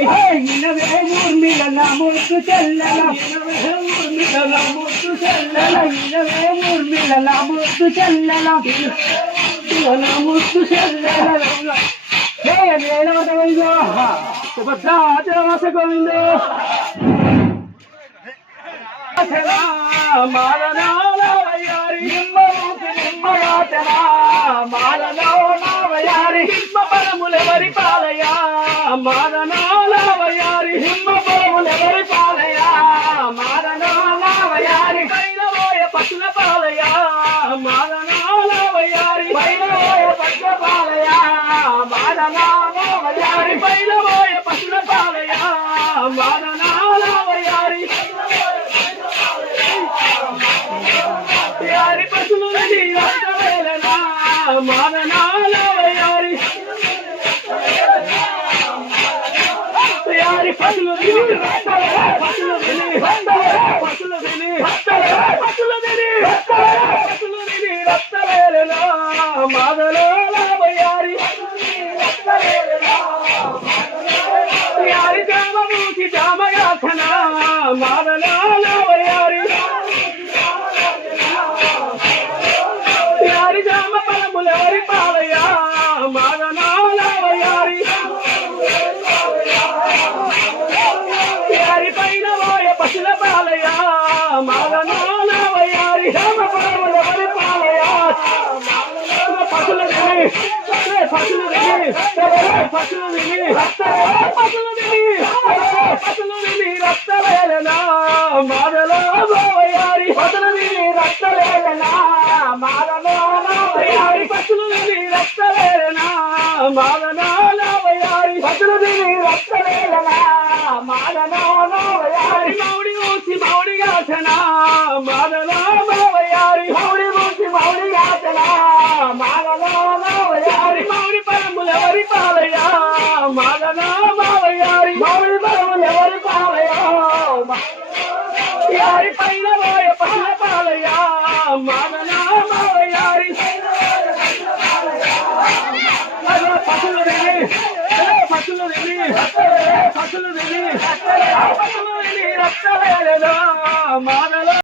In a way ఊర్మిళల ముద్దు చెల్లెల in a way ఊర్మిళల ముద్దు చెల్లెల ఇనవే ఊర్మిళల చెల్లెల ఇనవే చెల్లెల గోవిందో గోవిందో మారనాల హిమ్మ మారనాల వయ్యారి పైనబోయ పశుల పాలయ మారనాల వయ్యారి యారి యారి తిని పశువులు తిని పశువులు పశుల తిని పశుల తిని పశుల తిని పశుల మాదలో వయారి. పశుల తిని రక్త మాదలో వయారి పశుల తిని రక్త వేలన మాదనాల మౌడి ఊసి మౌడి యారి పైన వాయ పైన పాలయ మాదనా వయారి అలా పశువులు తిని పశువులు తిని పశువులు తిని పశువులు తిని రక్తవేలనా మాద